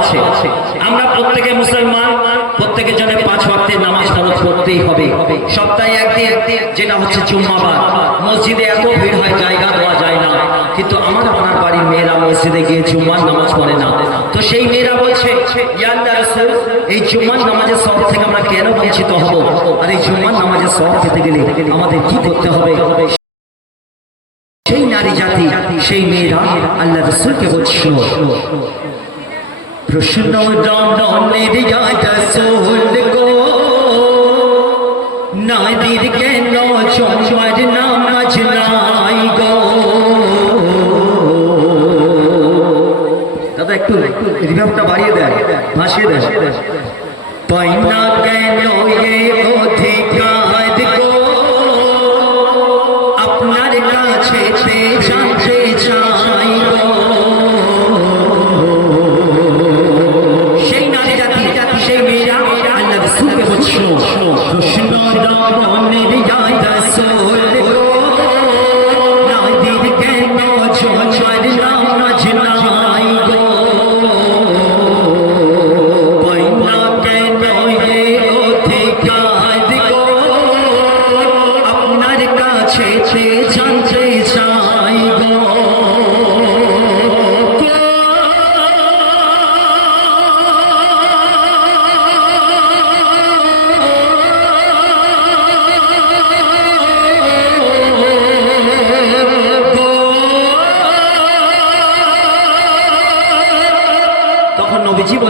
আছে আমরা প্রত্যেকে মুসলমান প্রত্যেকের জন্য পাঁচ ওয়াক্তের নামাজ ফরজ পড়তেই হবে। সপ্তাহে একদিন, যেটা হচ্ছে জুম্মাবার মসজিদে এত ভিড় হয়, জায়গা দেওয়া যায় না। কিন্তু আমার আপনার বাড়ির মেয়েরা মসজিদে গিয়ে জুম্মার নামাজ পড়ে না। তো সেই মেয়েরা বলছে এই জুম্মার নামাজের সব থেকে আমরা কেন বঞ্চিত হব? আর এই জুম্মার নামাজের সব পেতে গেলে আমাদের কি করতে হবে? সেই নারী জাতি, সেই মেয়েরা আল্লাহ রসুলকে বলছিল প্রশ্ন রাজা রসুল গো। নারীর কেন চমার নামাজ নাই গো? দাদা, একটু রিভাবটা বাড়িয়ে দেয় ভাসিয়ে দেয়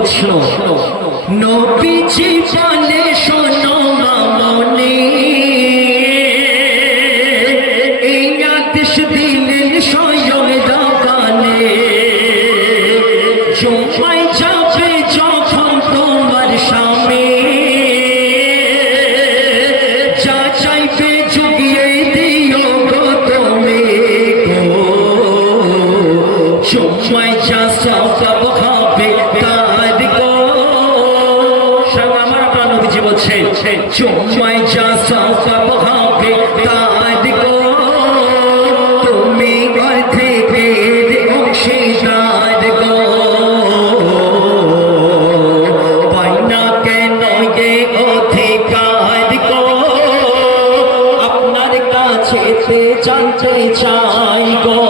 বলছিল নবীজি বলে বলছে সময় যা সব হবে তার গো তুমি থেকে অংশীদার গো পাইনা কেন এ অধিকার গো আপনার কাছে সে জানতে চাই গো।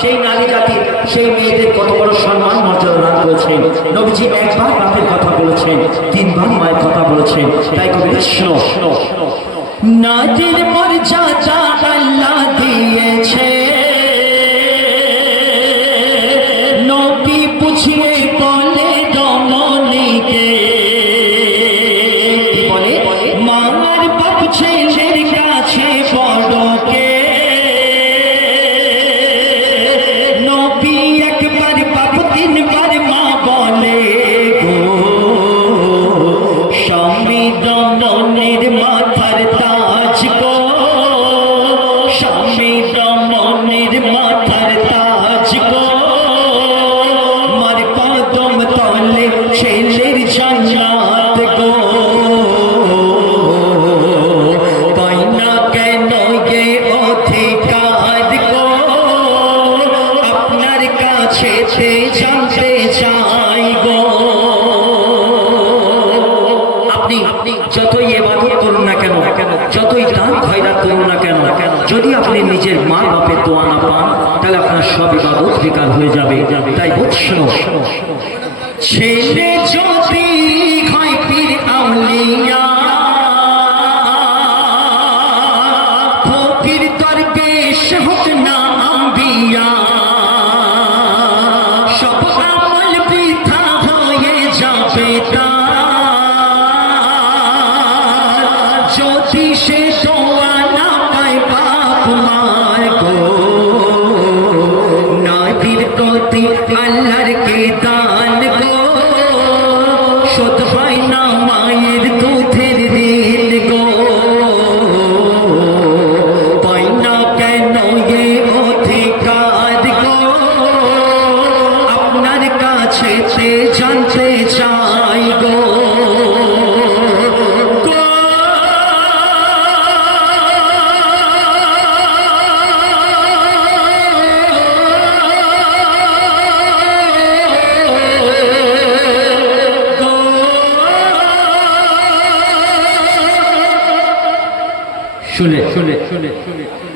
সেই নারী জাতি, সেই মেয়েদের কত বড় সম্মান করেছেন নবীজি একবার বাপের কথা বলেছেন তিনবার মায়ের কথা বলেছেন। তাই কবি কৃষ্ণ মর্যাদা যতই দান খয়রাত করুন না কেন, যদি আপনি নিজের মা বাপের দোয়া না পান, তাহলে আপনার সব ইবাদত বেকার হয়ে যাবে। তাই বুঝছ? ছেলে যদি হয় পীর আউলিয়া শুনে। শুনে শুনে শুনে